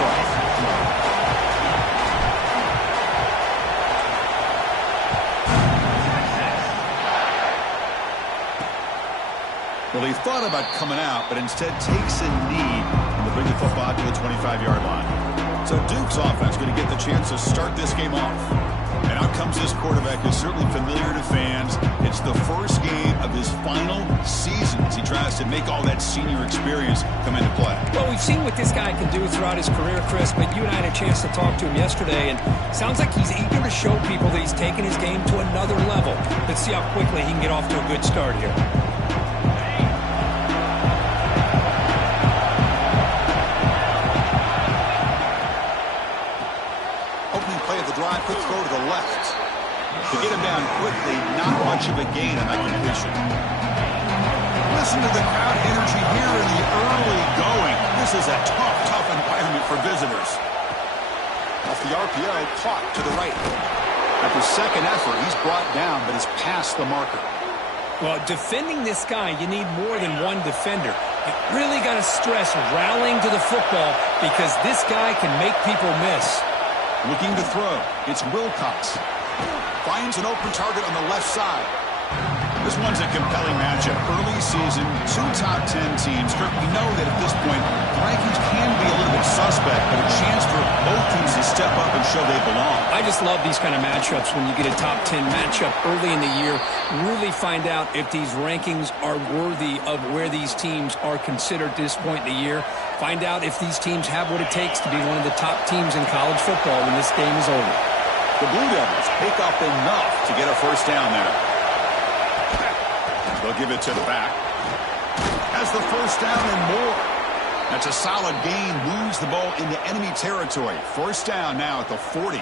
this off. Well, he thought about coming out, but instead takes a knee and will bring the football to the 25-yard line. So Duke's offense going to get the chance to start this game off. And out comes this quarterback who's certainly familiar to fans. It's the first game of his final season as he tries to make all that senior experience come into play. Well, we've seen what this guy can do throughout his career, Chris, but you and I had a chance to talk to him yesterday, and sounds like he's eager to show people that he's taken his game to another level. Let's see how quickly he can get off to a good start here. Drive, quick throw to the left. To get him down quickly, not much of a gain on that completion. Listen to the crowd energy here in the early going. This is a tough environment for visitors. Off the RPO, caught to the right. After second effort, he's brought down, but is past the marker. Well, defending this guy, you need more than one defender. You really got to stress rallying to the football because this guy can make people miss. Looking to throw. It's Wilcox. Finds an open target on the left side. This one's a compelling matchup. Early season, two top 10 teams. Kirk, we know that at this point, rankings can be a little bit suspect, but a chance for both teams to step up and show they belong. I just love these kind of matchups when you get a top 10 matchup early in the year. Really find out if these rankings are worthy of where these teams are considered at this point in the year. Find out if these teams have what it takes to be one of the top teams in college football when this game is over. The Blue Devils pick up enough to get a first down there. They'll give it to the back. Has the first down and more. That's a solid gain. Moves the ball into enemy territory. First down now at the 40.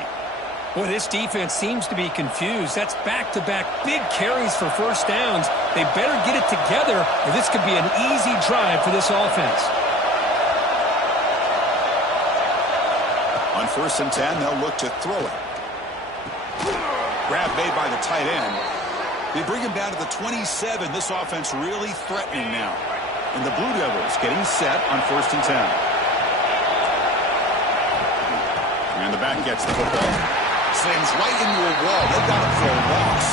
Boy, this defense seems to be confused. That's back-to-back big carries for first downs. They better get it together, or this could be an easy drive for this offense. On 1st and 10, they'll look to throw it. Grab made by the tight end. They bring him down to the 27. This offense really threatening now. And the Blue Devils getting set on 1st and 10. And the back gets the football. Slams right into a wall. They've got him for a loss.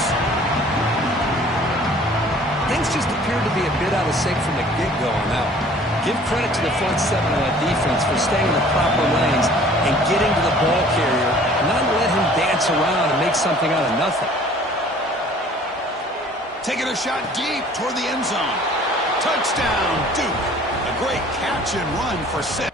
Things just appear to be a bit out of sync from the get-go on that one. Give credit to the front seven of that defense for staying in the proper lanes and getting to the ball carrier, not let him dance around and make something out of nothing. Taking a shot deep toward the end zone. Touchdown, Duke. A great catch and run for 6.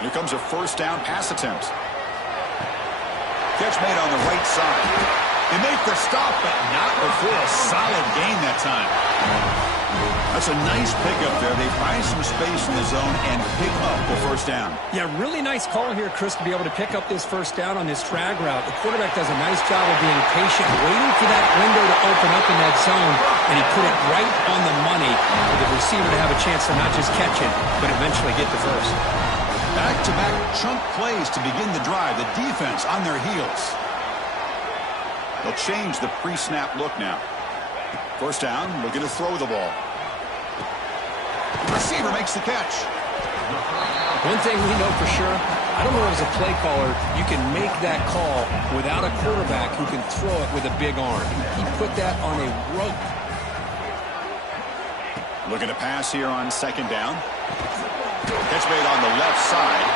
Here comes a first down pass attempt. Catch made on the right side. They make the stop, but not before a solid gain that time. That's a nice pickup there. They find some space in the zone and pick up the first down. Yeah, really nice call here, Chris, to be able to pick up this first down on this drag route. The quarterback does a nice job of being patient, waiting for that window to open up in that zone, and he put it right on the money for the receiver to have a chance to not just catch it, but eventually get the first. Back-to-back chunk plays to begin the drive. The defense on their heels. They'll change the pre-snap look now. First down, looking to throw the ball. Receiver makes the catch. One thing we know for sure, I don't know as a play caller, you can make that call without a quarterback who can throw it with a big arm. He put that on a rope. Looking to pass here on 2nd down. Catch made on the left side.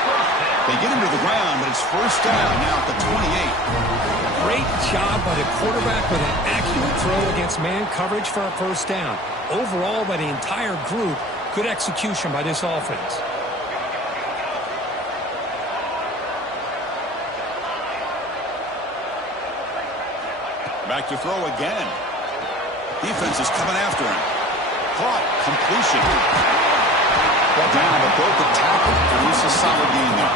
They get him to the ground, but it's first down now at the 28. Great job by the quarterback with an accurate throw against man coverage for a first down. Overall, by the entire group, good execution by this offense. Back to throw again. Defense is coming after him. Caught. Completion. Ball down, but broke the tackle. Produce a solid gain there.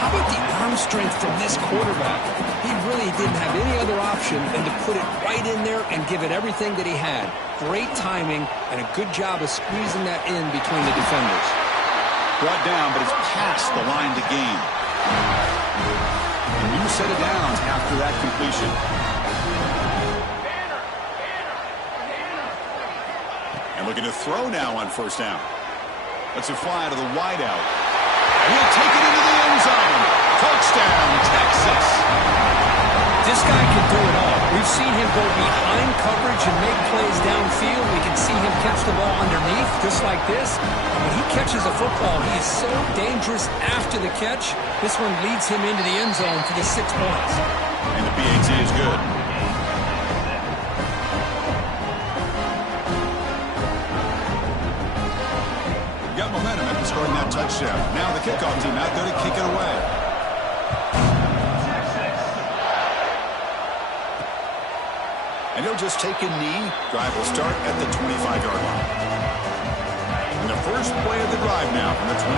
How about the arm strength from this quarterback? He really didn't have any other option than to put it right in there and give it everything that he had. Great timing and a good job of squeezing that in between the defenders. Brought down, but it's past the line to gain. A new set of downs after that completion. And looking to throw now on first down. Let's it fly to the wideout. And he'll take it into the end zone. Touchdown, Texas. This guy can do it all. We've seen him go behind coverage and make plays downfield. We can see him catch the ball underneath, just like this. And when he catches a football, he is so dangerous after the catch. This one leads him into the end zone for the 6 points. And the PAT is good. Got momentum after scoring that touchdown. Now the kickoff team out there to kick it away. And he'll just take a knee. Drive will start at the 25-yard line. And the first play of the drive now from the 25.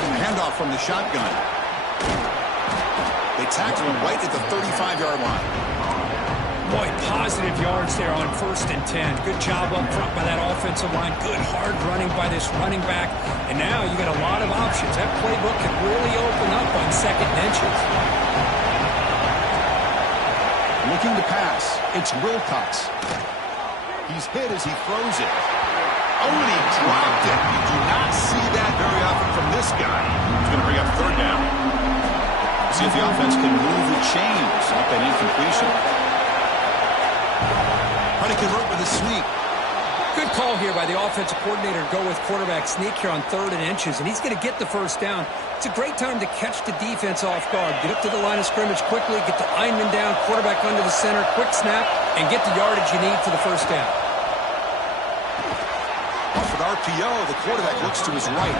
And the handoff from the shotgun. They tackle him right at the 35-yard line. Boy, positive yards there on 1st and 10. Good job up front by that offensive line. Good hard running by this running back. And now you got a lot of options. That playbook can really open up on 2nd and inches. Looking to pass. It's Wilcox. He's hit as he throws it. Oh, and he dropped it. You do not see that very often from this guy. He's going to bring up 3rd down. See if the offense can move the chains off that incompletion. Try to convert with a sneak. Good call here by the offensive coordinator to go with quarterback sneak here on 3rd and inches, and he's going to get the first down. It's a great time to catch the defense off guard. Get up to the line of scrimmage quickly, get the lineman down, quarterback under the center, quick snap, and get the yardage you need for the first down. Off an RPO, the quarterback looks to his right.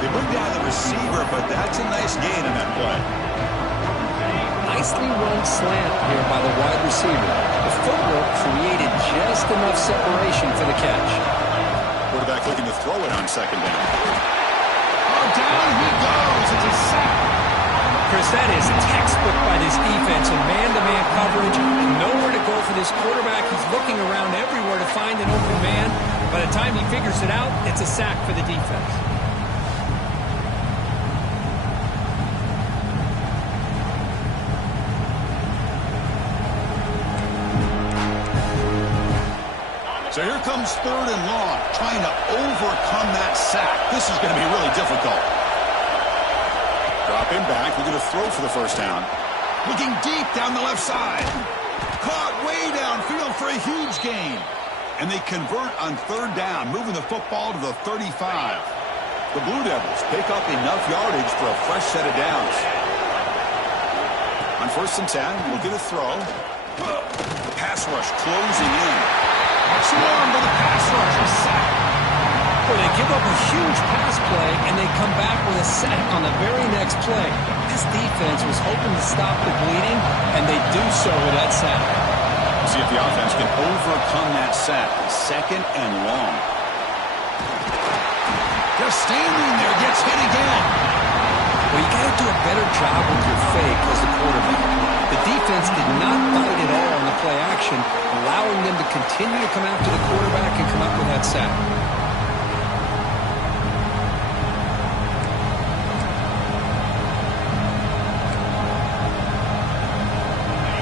They bring down the receiver, but that's a nice gain in that play. Nicely run slant here by the wide receiver. The footwork created just enough separation for the catch. Quarterback looking to throw it on 2nd down. Oh, down he goes. It's a sack. Chris, that is textbook by this defense and man-to-man coverage. Nowhere to go for this quarterback. He's looking around everywhere to find an open man. By the time he figures it out, it's a sack for the defense. So here comes 3rd and long, trying to overcome that sack. This is going to be really difficult. Drop him back. We're going to throw for the first down. Looking deep down the left side. Caught way downfield for a huge gain. And they convert on 3rd down, moving the football to the 35. The Blue Devils pick up enough yardage for a fresh set of downs. On 1st and 10, we'll get a throw. Pass rush closing in. Swarm by the pass rush, a sack. Well, they give up a huge pass play, and they come back with a sack on the very next play. This defense was hoping to stop the bleeding, and they do so with that sack. See if the offense can overcome that sack. 2nd and long. Just standing there, gets hit again. Well, you got to do a better job with your fake as the quarterback. The defense did not bite at all on the play action, allowing them to continue to come after the quarterback and come up with that sack.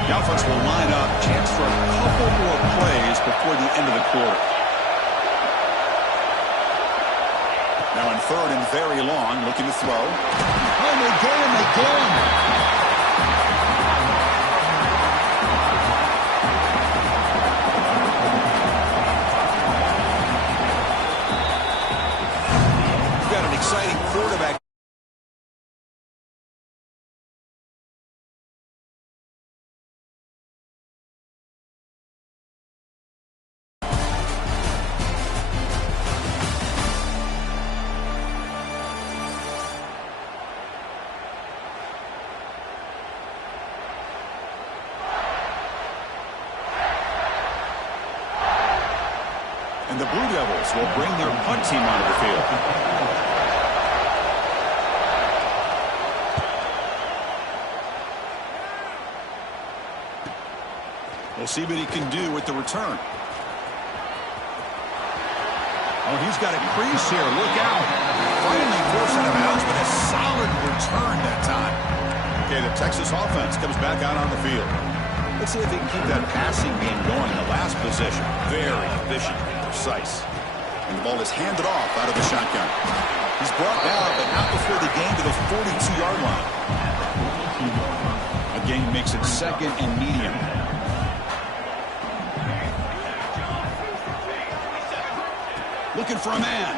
The offense will line up, chance for a couple more plays before the end of the quarter. Now on 3rd and very long, looking to throw. Oh, they get him. Got an exciting quarterback. And the Blue Devils will bring their punt team onto the field. see what he can do with the return. Oh, he's got a crease here. Look out. Finally forced out of bounds, but a solid return that time. Okay, the Texas offense comes back out on the field. Let's see if they can keep that passing game going. The last possession, very efficient and precise. And the ball is handed off out of the shotgun. He's brought down, but not before the gain to the 42-yard line. A gain makes it second and medium. Looking for a man.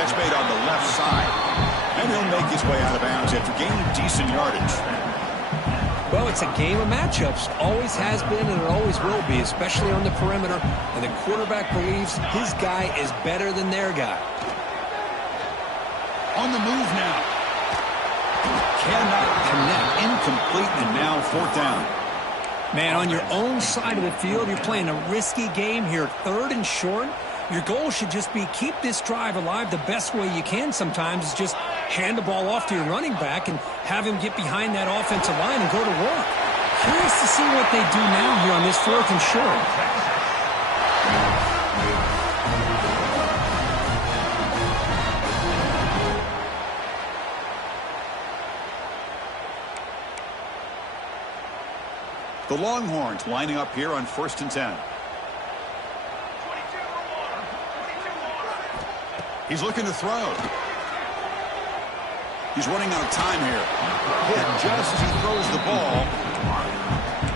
Catch made on the left side. And he'll make his way out of bounds after gaining decent yardage. Well, it's a game of matchups. Always has been and it always will be, especially on the perimeter. And the quarterback believes his guy is better than their guy. On the move now. Cannot connect. Incomplete, and now fourth down. Man, on your own side of the field, you're playing a risky game here. 3rd and short. Your goal should just be keep this drive alive the best way you can sometimes is just hand the ball off to your running back and have him get behind that offensive line and go to work. Curious to see what they do now here on this 4th and short. The Longhorns lining up here on 1st and 10. He's looking to throw. He's running out of time here. Hit just as he throws the ball.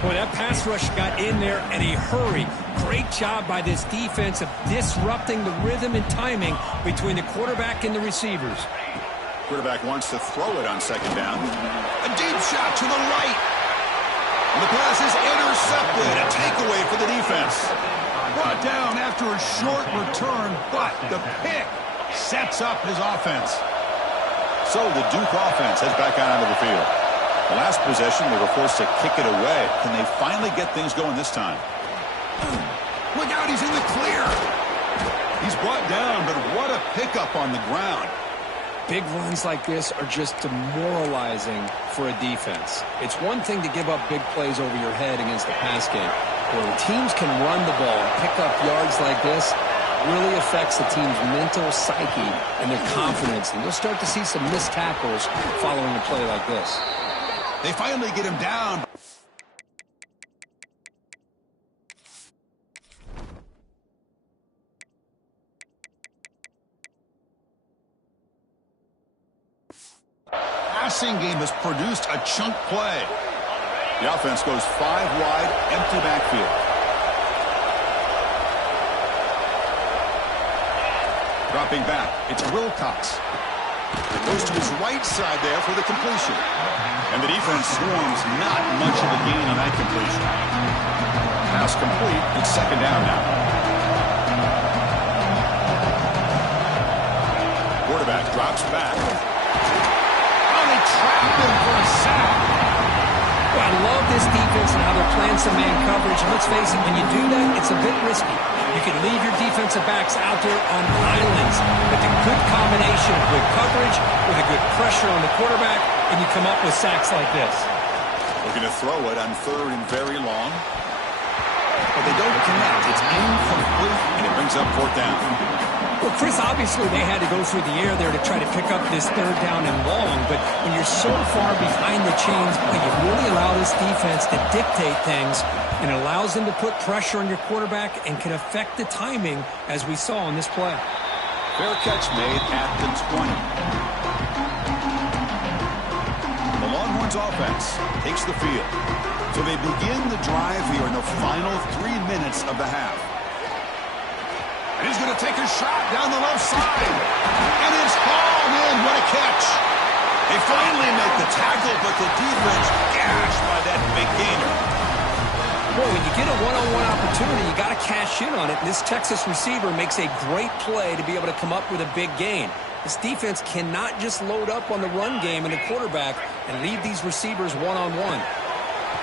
Boy, that pass rush got in there in a hurry. Great job by this defense of disrupting the rhythm and timing between the quarterback and the receivers. Quarterback wants to throw it on 2nd down. A deep shot to the right. And the pass is intercepted. A takeaway for the defense. Brought down after a short return, but the pick sets up his offense. So the Duke offense heads back out onto the field. The last possession, they were forced to kick it away. Can they finally get things going this time? Look out, he's in the clear. He's brought down, but what a pickup on the ground. Big runs like this are just demoralizing for a defense. It's one thing to give up big plays over your head against the pass game. But when teams can run the ball and pick up yards like this, it really affects the team's mental psyche and their confidence. And you'll start to see some missed tackles following a play like this. They finally get him down. Passing game has produced a chunk play. The offense goes 5 wide, empty backfield. Dropping back, it's Wilcox. It goes to his right side there for the completion. And the defense swarms not much of a gain on that completion. Pass complete, it's 2nd down now. Quarterback drops back. Trapped him for a sack. Well, I love this defense and how they're playing some man coverage. And let's face it, when you do that, it's a bit risky. You can leave your defensive backs out there on islands. But the good combination of good coverage with a good pressure on the quarterback, and you come up with sacks like this. Looking to throw it on 3rd and very long. But they don't connect. It's incomplete, and it brings up 4th down. Well, Chris, obviously they had to go through the air there to try to pick up this 3rd down and long, but when you're so far behind the chains, you really allow this defense to dictate things, and it allows them to put pressure on your quarterback and can affect the timing, as we saw on this play. Fair catch made at the 20. The Longhorns offense takes the field. So they begin the drive here in the final 3 minutes of the half. And he's going to take a shot down the left side. And it's hauled in. What a catch. They finally make the tackle, but the defense gashed by that big gainer. Boy, when you get a one-on-one opportunity, you got to cash in on it. And this Texas receiver makes a great play to be able to come up with a big gain. This defense cannot just load up on the run game and the quarterback and leave these receivers one-on-one.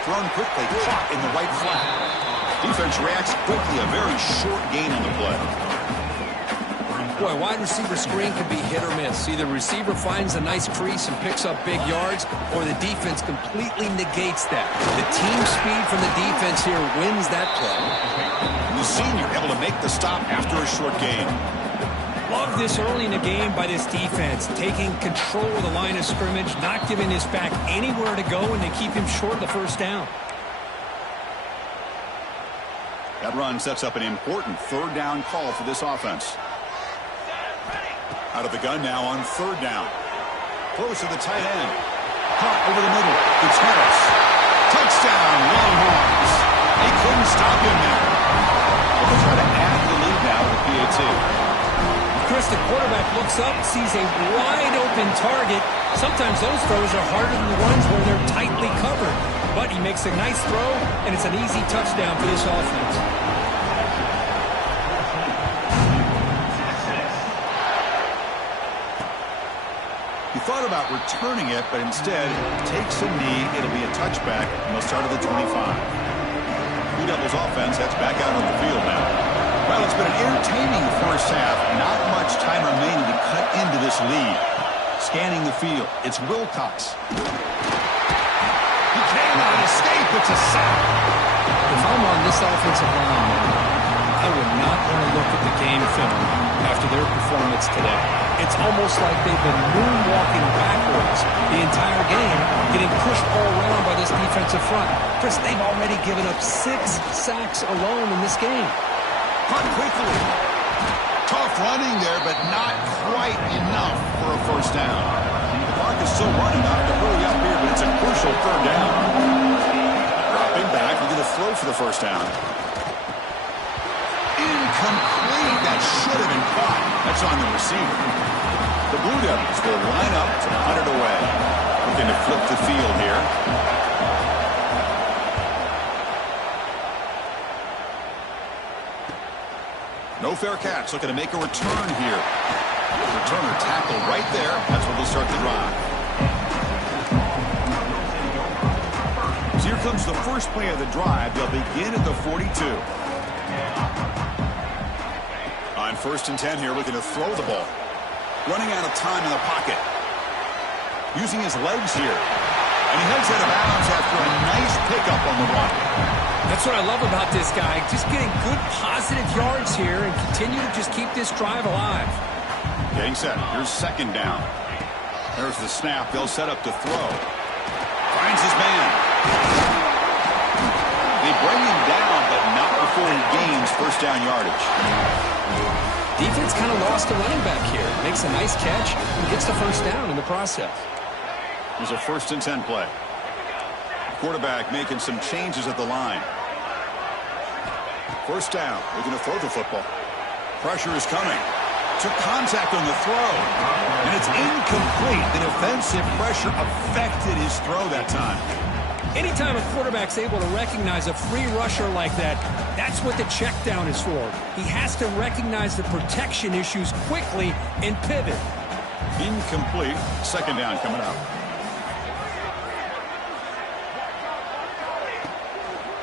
Thrown quickly, caught in the right flat. Defense reacts quickly, a very short gain on the play. Boy, wide receiver screen can be hit or miss. Either receiver finds a nice crease and picks up big yards, or the defense completely negates that. The team speed from the defense here wins that play. And the senior able to make the stop after a short gain. Love this early in the game by this defense, taking control of the line of scrimmage, not giving this back anywhere to go, and they keep him short of the first down. That run sets up an important third down call for this offense. Out of the gun now on third down. Close to the tight end. Caught over the middle. It's Harris. Touchdown, Longhorns. They couldn't stop him there. They'll try to add to the lead now with PAT. Chris, the quarterback looks up, sees a wide-open target. Sometimes those throws are harder than the ones where they're tightly covered. But he makes a nice throw, and it's an easy touchdown for this offense. He thought about returning it, but instead takes a knee. It'll be a touchback, and they'll start at the 25. Blue Devils offense heads back out on the field now. Well, it's been an entertaining first half. Not much time remaining to cut into this lead. Scanning the field, it's Wilcox. He cannot escape. It's a sack. If I'm on this offensive line, I would not want to look at the game film after their performance today. It's almost like they've been moonwalking backwards the entire game, getting pushed all around by this defensive front. Chris, they've already given up 6 sacks alone in this game. Caught quickly. Tough running there, but not quite enough for a first down. The clock is still running. Not to hurry up here, but it's a crucial third down. Dropping back, we're going to throw for the first down. Incomplete. That should have been caught. That's on the receiver. The Blue Devils will line up to punt it away. Looking to flip the field here. No fair catch. Looking to make a return here. Returner tackle right there. That's where they'll start the drive. So here comes the first play of the drive. They'll begin at the 42. On 1st and 10 here, looking to throw the ball. Running out of time in the pocket. Using his legs here. And he heads out of bounds after a nice pickup on the run. That's what I love about this guy. Just getting good positive yards here and continue to just keep this drive alive. Getting set. Here's second down. There's the snap. They'll set up to throw. Finds his man. They bring him down, but not before he gains first down yardage. Defense kind of lost the running back here. Makes a nice catch and gets the first down in the process. There's a 1st and 10 play. Quarterback making some changes at the line. First down. They're going to throw the football. Pressure is coming. Took contact on the throw. And it's incomplete. The defensive pressure affected his throw that time. Anytime a quarterback's able to recognize a free rusher like that, that's what the check down is for. He has to recognize the protection issues quickly and pivot. Incomplete. Second down coming up.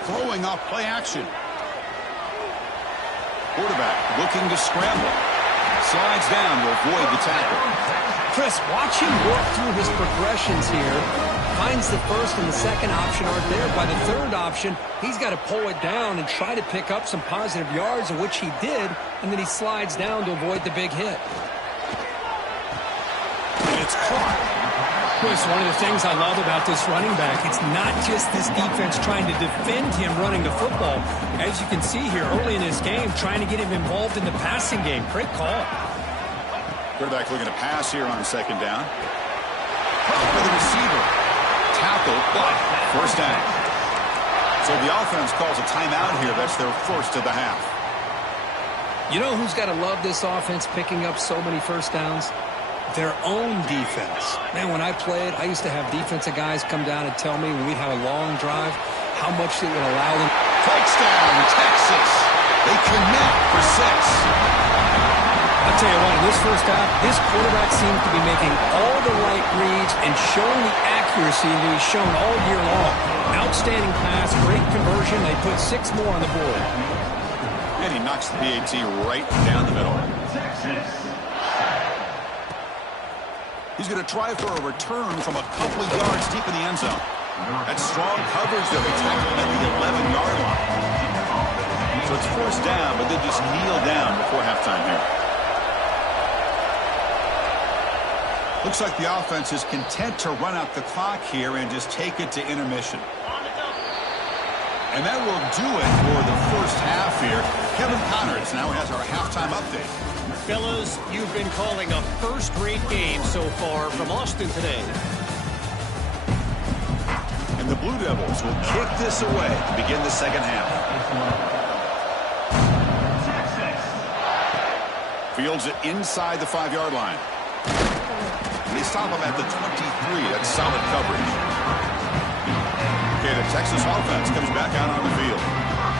Throwing off play action. Quarterback looking to scramble. Slides down to avoid the tackle. Chris, watch him work through his progressions here. Finds the first and the second option aren't there. By the third option, he's got to pull it down and try to pick up some positive yards, of which he did, and then he slides down to avoid the big hit. And it's caught. Chris, one of the things I love about this running back, it's not just this defense trying to defend him running the football. As you can see here early in this game, trying to get him involved in the passing game. Great call. Quarterback looking to pass here on second down. For the receiver. Tackle, but first down. So the offense calls a timeout here. That's their first of the half. You know who's got to love this offense picking up so many first downs? Their own defense. Man, when I played, I used to have defensive guys come down and tell me when we'd have a long drive how much it would allow them. Touchdown, Texas. They connect for 6. I'll tell you what, in this first half, this quarterback seems to be making all the right reads and showing the accuracy that he's shown all year long. Outstanding pass, great conversion. They put 6 more on the board. And he knocks the PAT right down the middle. He's going to try for a return from a couple of yards deep in the end zone. That's strong coverage there. They tackled him at the 11-yard line. So it's first down, but they just kneel down before halftime here. Looks like the offense is content to run out the clock here and just take it to intermission. And that will do it for the first half here. Kevin Connors now has our halftime update. Fellas, you've been calling a first-rate game so far from Austin today. And the Blue Devils will kick this away to begin the second half. Fields it inside the 5-yard line. They stop him at the 23. That's solid coverage. Okay, the Texas offense comes back out on the field.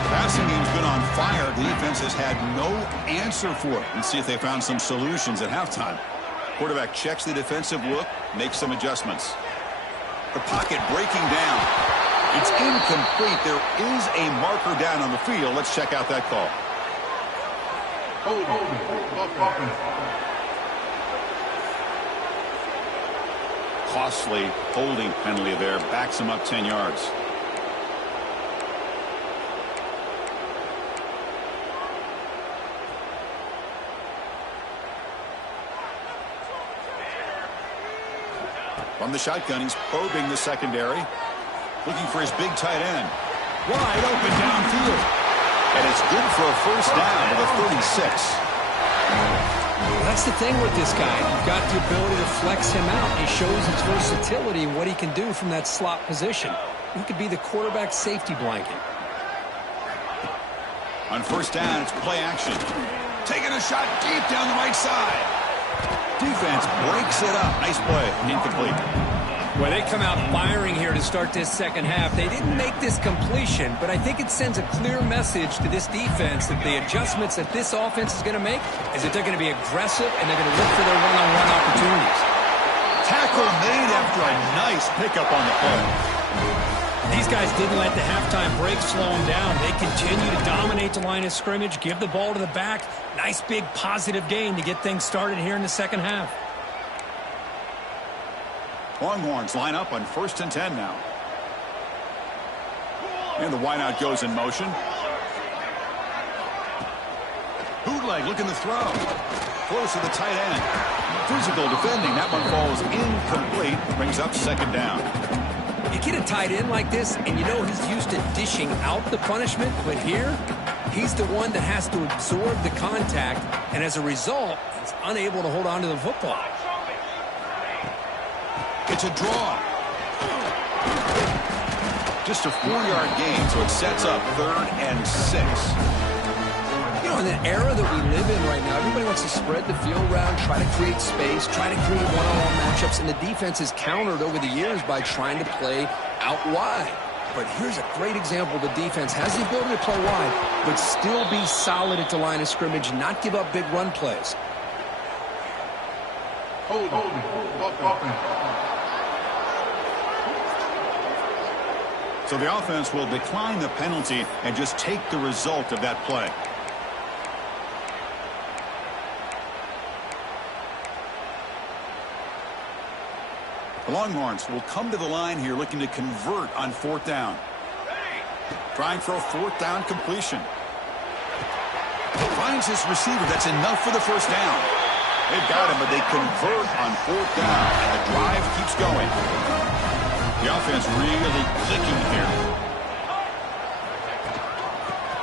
Passing game's been on fire. The defense has had no answer for it. Let's see if they found some solutions at halftime. Quarterback checks the defensive look, makes some adjustments. The pocket breaking down. It's incomplete. There is a marker down on the field. Let's check out that call. Costly holding penalty there. Backs him up 10 yards. From the shotgun, he's probing the secondary. Looking for his big tight end. Wide open downfield. And it's good for a first down to the 36. That's the thing with this guy. You've got the ability to flex him out. He shows his versatility and what he can do from that slot position. He could be the quarterback safety blanket. On first down, it's play action. Taking a shot deep down the right side. Defense breaks it up. Nice play. Incomplete. Well, they come out firing here to start this second half. They didn't make this completion, but I think it sends a clear message to this defense that the adjustments that this offense is going to make is that they're going to be aggressive and they're going to look for their one-on-one opportunities. Tackle made after a nice pickup on the play. These guys didn't let the halftime break slow them down. They continue to dominate the line of scrimmage, give the ball to the back. Nice big positive gain to get things started here in the second half. Longhorns line up on 1st and 10 now. And the wideout goes in motion. Bootleg looking to throw. Close to the tight end. Physical defending. That one falls incomplete. Brings up second down. You get a tight end like this, and you know he's used to dishing out the punishment, but here, he's the one that has to absorb the contact, and as a result, he's unable to hold on to the football. It's a draw. Just a 4-yard gain, so it sets up 3rd and 6. You know, in the era that we live in right now, everybody wants to spread the field around, try to create space, try to create one-on-one matchups, and the defense has countered over the years by trying to play out wide. But here's a great example. The defense has the ability to play wide, but still be solid at the line of scrimmage, not give up big run plays. So the offense will decline the penalty and just take the result of that play. The Longhorns will come to the line here looking to convert on 4th down. Trying for a 4th down completion. Finds his receiver. That's enough for the first down. They've got him, but they convert on 4th down, and the drive keeps going. The offense really clicking here.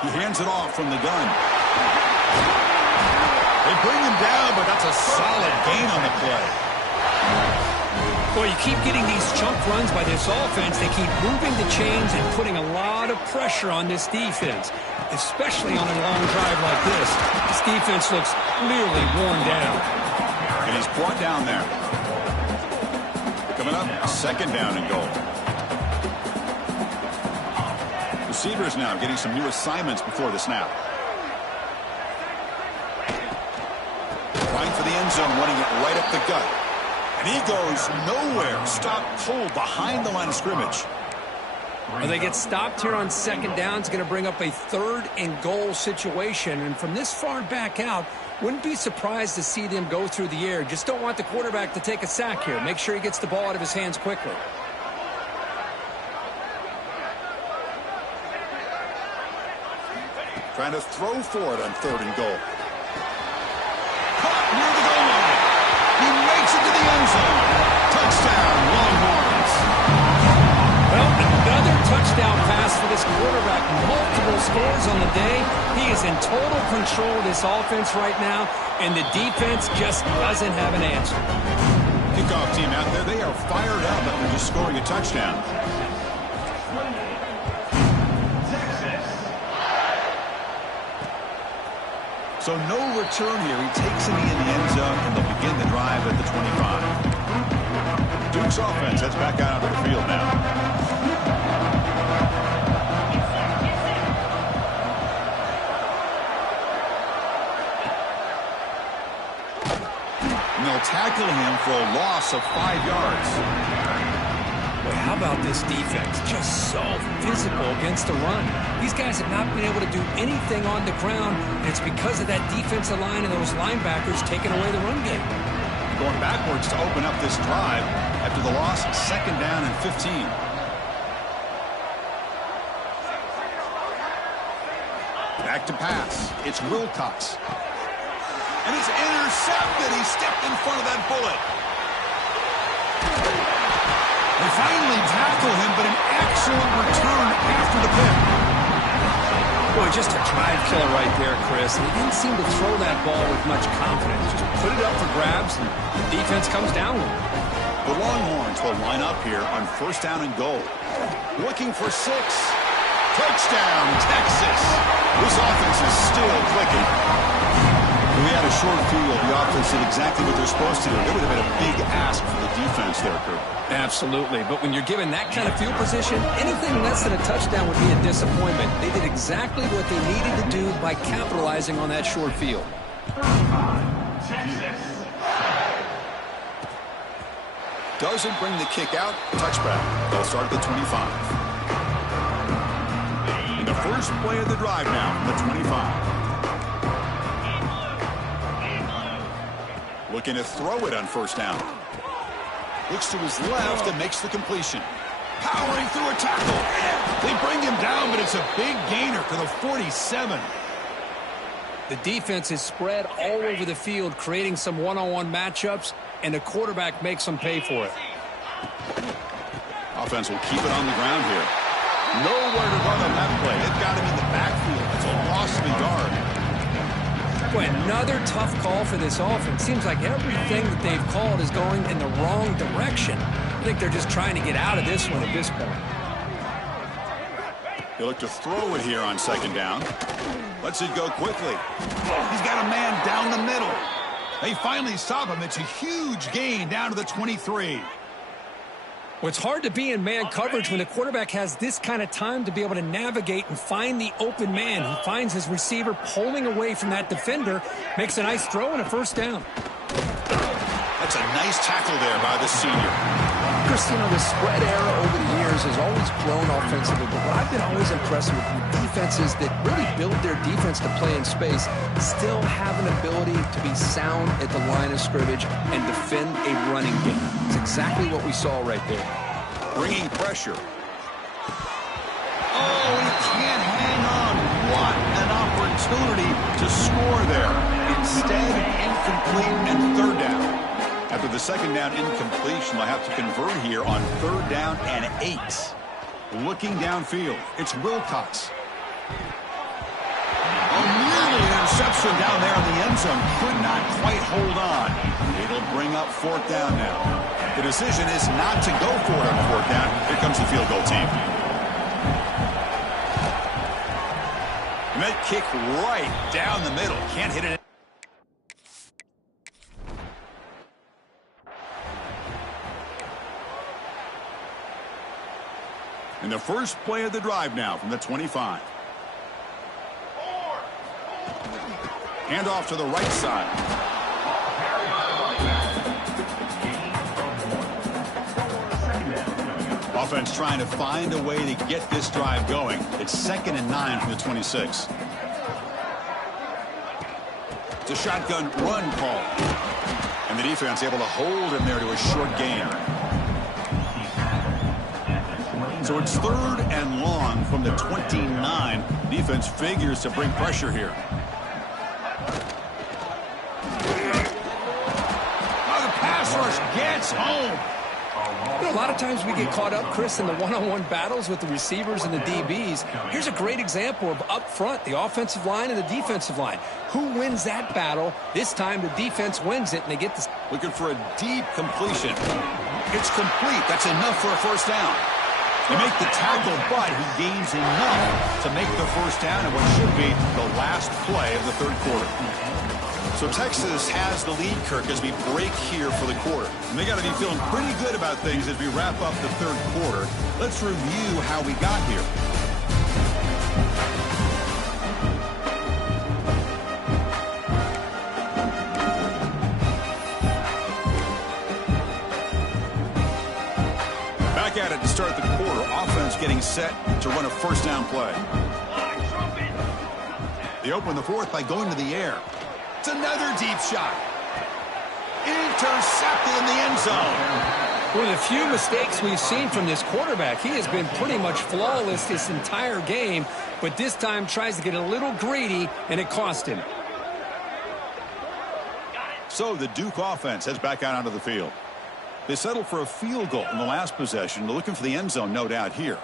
He hands it off from the gun. They bring him down, but that's a solid gain on the play. Well, you keep getting these chunk runs by this offense. They keep moving the chains and putting a lot of pressure on this defense, especially on a long drive like this. This defense looks clearly worn down. And he's brought down there. Coming up, 2nd down and goal. Receivers now getting some new assignments before the snap. Trying for the end zone, running it right up the gut. And he goes nowhere. Stop pulled behind the line of scrimmage. Well, they get stopped here on second down. It's going to bring up a 3rd and goal situation. And from this far back out, wouldn't be surprised to see them go through the air. Just don't want the quarterback to take a sack here. Make sure he gets the ball out of his hands quickly. Trying to throw for it on 3rd and goal. Caught near the goal line. He makes it to the end zone. Touchdown, Longhorns. Well, another touchdown pass for this quarterback. Multiple scores on the day. He is in total control of this offense right now, and the defense just doesn't have an answer. Kickoff team out there, they are fired up after just scoring a touchdown. So no return here. He takes it in the end zone, and they'll begin the drive at the 25. Duke's offense heads back out onto the field now. And they'll tackle him for a loss of 5 yards. Boy, how about this defense? Just so physical against the run. These guys have not been able to do anything on the ground, and it's because of that defensive line and those linebackers taking away the run game. Going backwards to open up this drive after the loss, 2nd down and 15. Back to pass. It's Wilcox. And it's intercepted. He stepped in front of that bullet. They finally tackle him, but an excellent return after the pick. Boy, just a drive killer right there, Chris. And he didn't seem to throw that ball with much confidence. Just put it up for grabs, and the defense comes down with it. The Longhorns will line up here on 1st down and goal. Looking for 6. Touchdown, Texas. This offense is still clicking. If we had a short field, the offense did exactly what they're supposed to do. It would have been a big ask for the defense there, Kurt. Absolutely. But when you're given that kind of field position, anything less than a touchdown would be a disappointment. They did exactly what they needed to do by capitalizing on that short field. Doesn't bring the kick out. Touchback. They'll start at the 25. And the first play of the drive now from the 25. Looking to throw it on 1st down. Looks to his left and makes the completion. Powering through a tackle. They bring him down, but it's a big gainer to the 47. The defense is spread all over the field, creating some one-on-one matchups, and the quarterback makes them pay for it. Offense will keep it on the ground here. Nowhere to run on that play. They've got him in the backfield. It's a loss of a yard. Boy, another tough call for this offense. Seems like everything that they've called is going in the wrong direction. I think they're just trying to get out of this one at this point. They look to throw it here on 2nd down. Lets it go quickly. He's got a man down the middle. They finally stop him. It's a huge gain down to the 23. Well, it's hard to be in man coverage when the quarterback has this kind of time to be able to navigate and find the open man. He finds his receiver pulling away from that defender, makes a nice throw and a 1st down. That's a nice tackle there by the senior. Chris, you know, the spread era over the years has always grown offensively, but what I've been always impressed with defenses that really build their defense to play in space still have an ability to be sound at the line of scrimmage and defend a running game. It's exactly what we saw right there. Bringing pressure. Oh, he can't hang on. What an opportunity to score there. Instead, incomplete and 3rd down. After the 2nd down incompletion, they'll have to convert here on 3rd down and 8. Looking downfield, it's Wilcox. Oh, nearly an interception down there in the end zone. Could not quite hold on. It'll bring up 4th down now. The decision is not to go for it on 4th down. Here comes the field goal team. And that kick right down the middle. Can't hit it. And the first play of the drive now from the 25. Hand off to the right side. Offense trying to find a way to get this drive going. It's 2nd and 9 from the 26. It's a shotgun run call. And the defense able to hold him there to a short gain. So it's 3rd and long from the 29. Defense figures to bring pressure here. Oh, the pass rush gets home. You know, a lot of times we get caught up, Chris, in the one-on-one battles with the receivers and the DBs. Here's a great example of up front, the offensive line and the defensive line. Who wins that battle? This time the defense wins it, and they get this. Looking for a deep completion. It's complete. That's enough for a first down. They make the tackle, but he gains enough to make the first down in what should be the last play of the 3rd quarter. So Texas has the lead, Kirk, as we break here for the quarter. And they got to be feeling pretty good about things as we wrap up the 3rd quarter. Let's review how we got here. Back at it to start the quarter. Offense getting set to run a first down play. They open the 4th by going to the air. It's another deep shot. Intercepted in the end zone. One of the few mistakes we've seen from this quarterback. He has been pretty much flawless this entire game, but this time tries to get a little greedy, and it cost him. So the Duke offense heads back out onto the field. They settled for a field goal in the last possession. They're looking for the end zone, no doubt, here.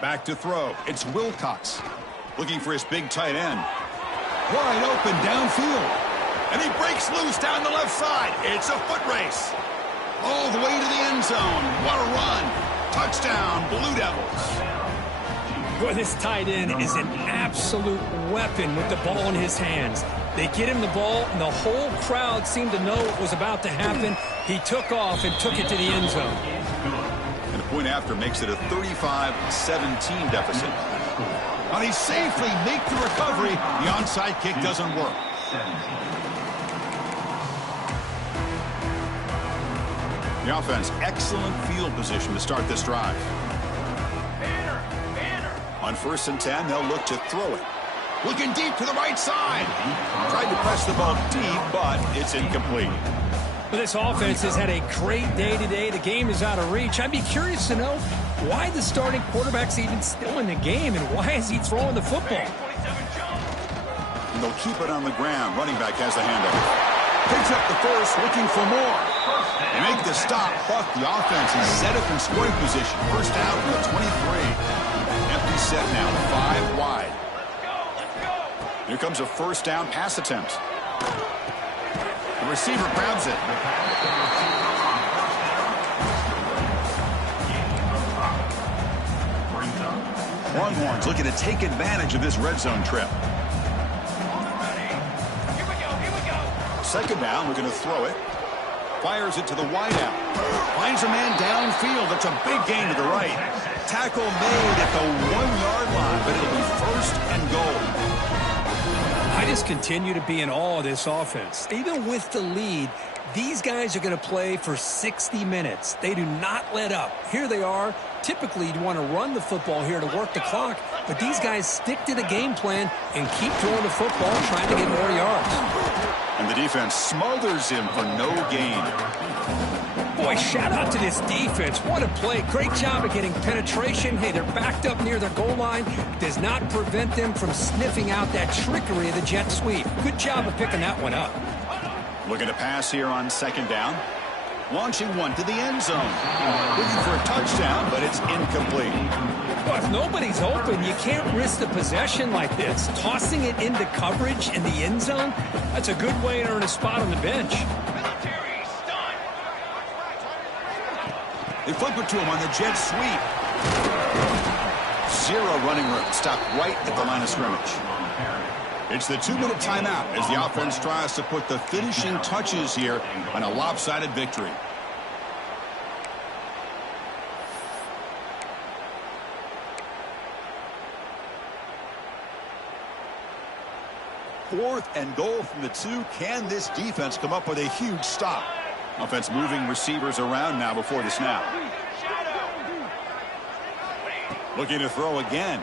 Back to throw. It's Wilcox looking for his big tight end. Wide open downfield. And he breaks loose down the left side. It's a foot race. All the way to the end zone. What a run. Touchdown, Blue Devils. Boy, this tight end is an absolute weapon with the ball in his hands. They get him the ball, and the whole crowd seemed to know what was about to happen. He took off and took it to the end zone. And the point after makes it a 35-17 deficit. And he safely makes the recovery. The onside kick doesn't work. The offense, excellent field position to start this drive. On 1st and 10, they'll look to throw it. Looking deep to the right side. Tried to press the ball deep, but it's incomplete. But this offense has had a great day today. The game is out of reach. I'd be curious to know why the starting quarterback's even still in the game, and why is he throwing the football? And they'll keep it on the ground. Running back has the handoff. Picks up the first, looking for more. They make the stop, but the offense is set up in scoring position. First down from the 23. Empty set now, 5 wide. Here comes a first down pass attempt. The receiver grabs it. Longhorns looking to take advantage of this red zone trip. Second down, looking to throw it. Fires it to the wideout. Finds a man downfield. That's a big gain to the right. Tackle made at the 1-yard line, but it'll be 1st and goal. I just continue to be in awe of this offense. Even with the lead, these guys are going to play for 60 minutes. They do not let up. Here they are. Typically, you'd want to run the football here to work the clock, but these guys stick to the game plan and keep throwing the football, trying to get more yards. And the defense smothers him for no gain. Boy, shout out to this defense. What a play. Great job of getting penetration. Hey, they're backed up near their goal line. Does not prevent them from sniffing out that trickery of the jet sweep. Good job of picking that one up. Looking to pass here on 2nd down. Launching one to the end zone. Looking for a touchdown, but it's incomplete. Well, if nobody's open, you can't risk the possession like this. Tossing it into coverage in the end zone, that's a good way to earn a spot on the bench. They flip it to him on the jet sweep. 0 running room. Stopped right at the line of scrimmage. It's the 2-minute timeout as the offense tries to put the finishing touches here on a lopsided victory. Fourth and goal from the 2. Can this defense come up with a huge stop? Offense moving receivers around now before the snap. Looking to throw again.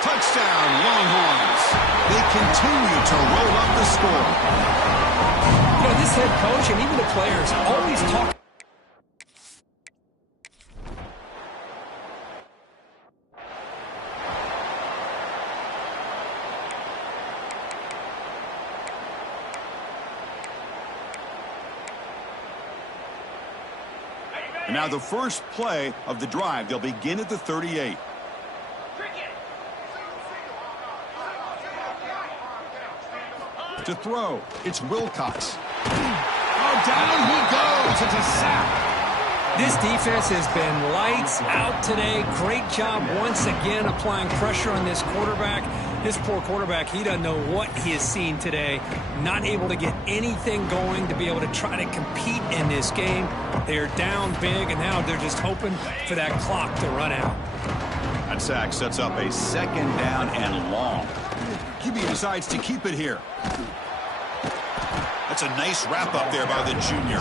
Touchdown, Longhorns. They continue to roll up the score. You know, this head coach and even the players always talk. And now the first play of the drive. They'll begin at the 38. To throw, it's Wilcox. Oh, down he goes. It's a sack. This defense has been lights out today. Great job once again applying pressure on this quarterback. This poor quarterback, he doesn't know what he has seen today. Not able to get anything going to be able to try to compete in this game. They're down big, and now they're just hoping for that clock to run out. That sack sets up a second down and long. QB decides to keep it here. That's a nice wrap up there by the junior.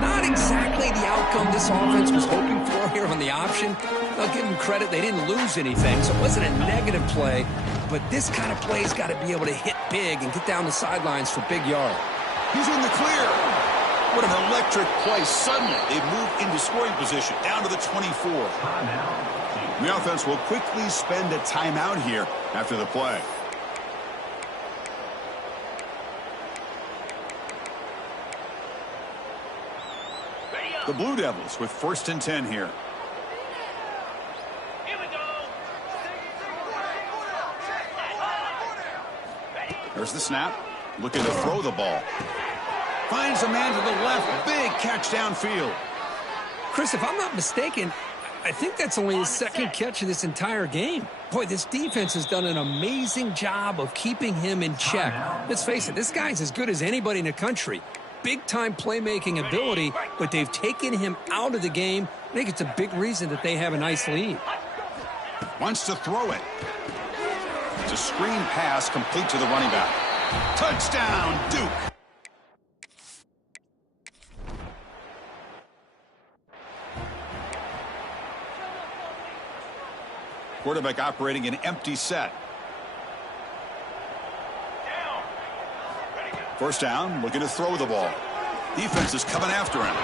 Not exactly the outcome this offense was hoping for here on the option. I'll give them credit. They didn't lose anything, so it wasn't a negative play. But this kind of play's got to be able to hit big and get down the sidelines for big yard. He's in the clear. What an electric play. Suddenly, they move into scoring position, down to the 24. The offense will quickly spend a timeout here after the play. The Blue Devils with 1st and 10 here. There's the snap. Looking to throw the ball. Finds a man to the left. Big catch downfield. Chris, if I'm not mistaken, I think that's only his second catch of this entire game. Boy, this defense has done an amazing job of keeping him in check. Let's face it, this guy's as good as anybody in the country. Big-time playmaking ability, but they've taken him out of the game. I think it's a big reason that they have a nice lead. Wants to throw it. It's a screen pass complete to the running back. Touchdown, Duke. Quarterback operating an empty set. First down, looking to throw the ball. Defense is coming after him.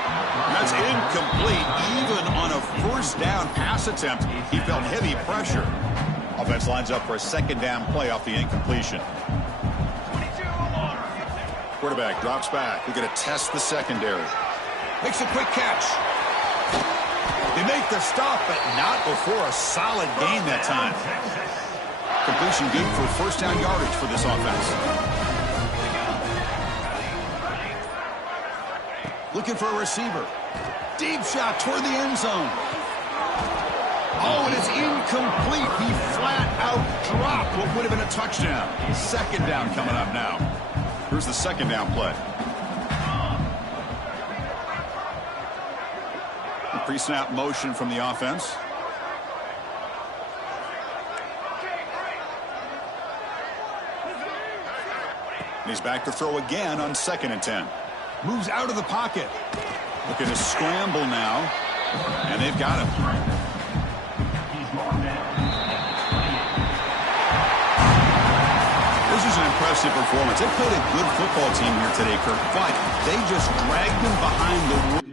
That's incomplete. Even on a first down pass attempt, he felt heavy pressure. Offense lines up for a second down play off the incompletion. Quarterback drops back. We're going to test the secondary. Makes a quick catch. They make the stop, but not before a solid gain that time. Completion good for first down yardage for this offense. Looking for a receiver. Deep shot toward the end zone. Oh, and it's incomplete. He flat out dropped what would have been a touchdown. Second down coming up now. Here's the second down play. The pre-snap motion from the offense. And he's back to throw again on 2nd and 10. Moves out of the pocket. Looking to scramble now. And they've got him. This is an impressive performance. They played a good football team here today, Kirk, but they just dragged them behind the